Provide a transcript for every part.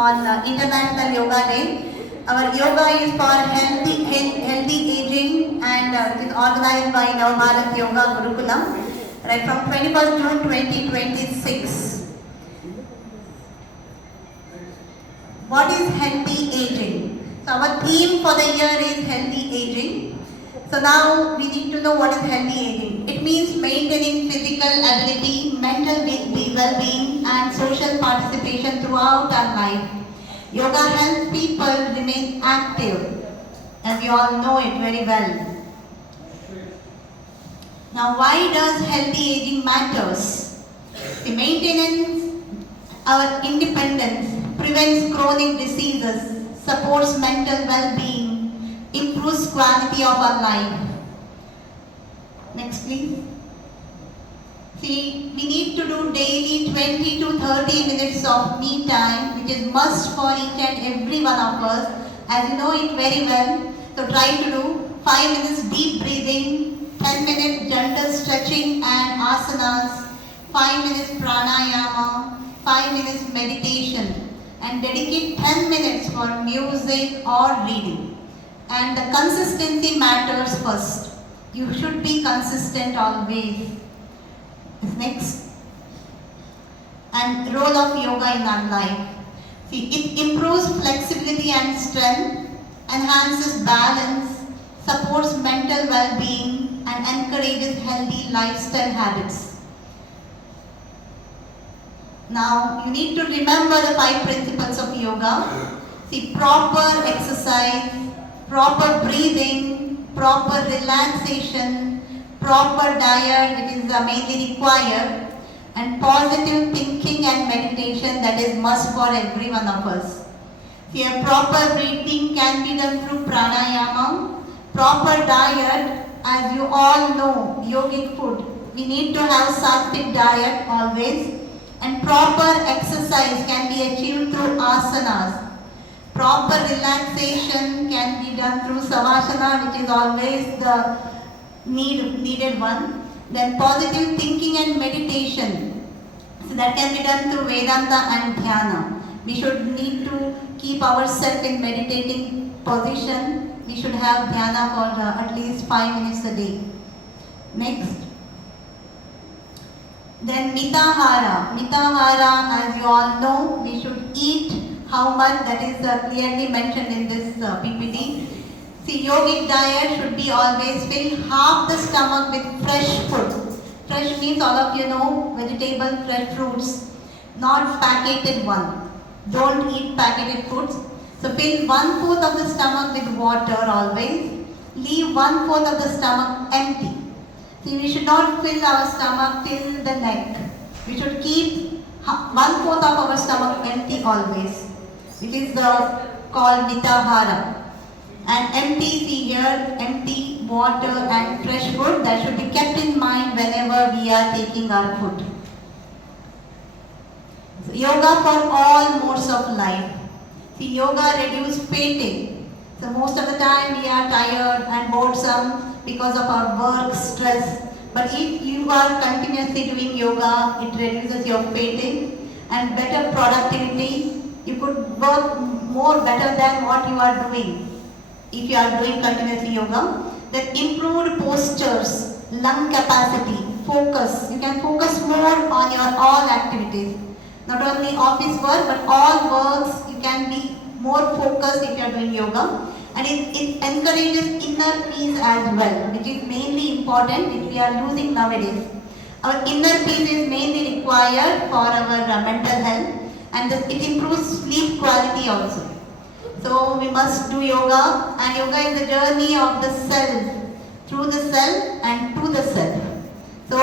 on International Yoga Day. Our yoga is for healthy aging, and it is organized by Navbharat Yoga Gurukulam right from 21st June 2026. What is healthy aging? So our theme for the year is healthy aging. So now we need to know what is healthy aging. It means maintaining physical ability, mental well-being and social participation throughout our life. Yoga helps people remain active, as we all know it very well. Now why does healthy aging matters? The maintenance our independence, prevents chronic diseases, supports mental well-being, improves quality of our life. Next please. See, we need to do daily 20 to 30 minutes of me time, which is must for each and every one of us, as you know it very well. So try to do 5 minutes deep breathing, 10 minutes gentle stretching and asanas, 5 minutes pranayama, 5 minutes meditation, and dedicate 10 minutes for music or reading. And the consistency matters first. You should be consistent always. Next. And role of yoga in our life. See, it improves flexibility and strength, enhances balance, supports mental well-being, and encourages healthy lifestyle habits. Now, you need to remember the 5 principles of yoga. See, proper exercise, proper breathing, proper relaxation, proper diet, which is mainly required, and positive thinking and meditation, that is must for every one of us. Here, proper breathing can be done through pranayama. Proper diet, as you all know, yogic food. We need to have sattvic diet always. And proper exercise can be achieved through asanas. Proper relaxation can be done through savasana, which is always the needed one. Then positive thinking and meditation. So that can be done through Vedanta and Dhyana. We should need to keep ourselves in meditating position. We should have Dhyana for at least 5 minutes a day. Next. Then Mitahara. Mitahara, as you all know, we should eat how much, that is clearly mentioned in this PPT. See, yogic diet should be always fill half the stomach with fresh food. Fresh means all of you know, vegetable, fresh fruits, not packaged one. Don't eat packaged foods. So fill 1/4 of the stomach with water always. Leave 1/4 of the stomach empty. See, we should not fill our stomach till the neck. We should keep 1/4 of our stomach empty always. It is called Mitahara. And empty, see here, empty water and fresh food, that should be kept in mind whenever we are taking our food. So, yoga for all modes of life. See, yoga reduces fatigue. So most of the time we are tired and boresome because of our work stress. But if you are continuously doing yoga, it reduces your fatigue and better productivity. You could work more better than what you are doing if you are doing continuously yoga. Then improved postures, lung capacity, focus. You can focus more on your all activities. Not only office work, but all works you can be more focused if you are doing yoga. And it encourages inner peace as well, which is mainly important, which we are losing nowadays. Our inner peace is mainly required for our mental health, and it improves sleep quality also. So we must do yoga, and yoga is the journey of the self, through the self and to the self. So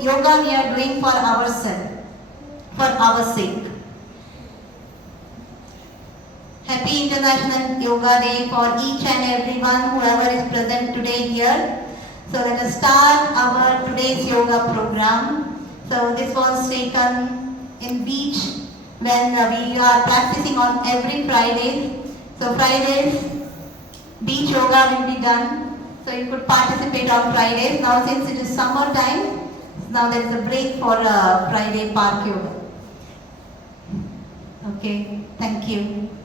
yoga we are doing for ourselves, for our sake. Happy International Yoga Day for each and everyone, whoever is present today here. So let us start our today's yoga program. So this was taken in beach when we are practicing on every Friday. So Fridays, beach yoga will be done. So you could participate on Fridays. Now since it is summer time, now there is a break for Friday park yoga. Okay, thank you.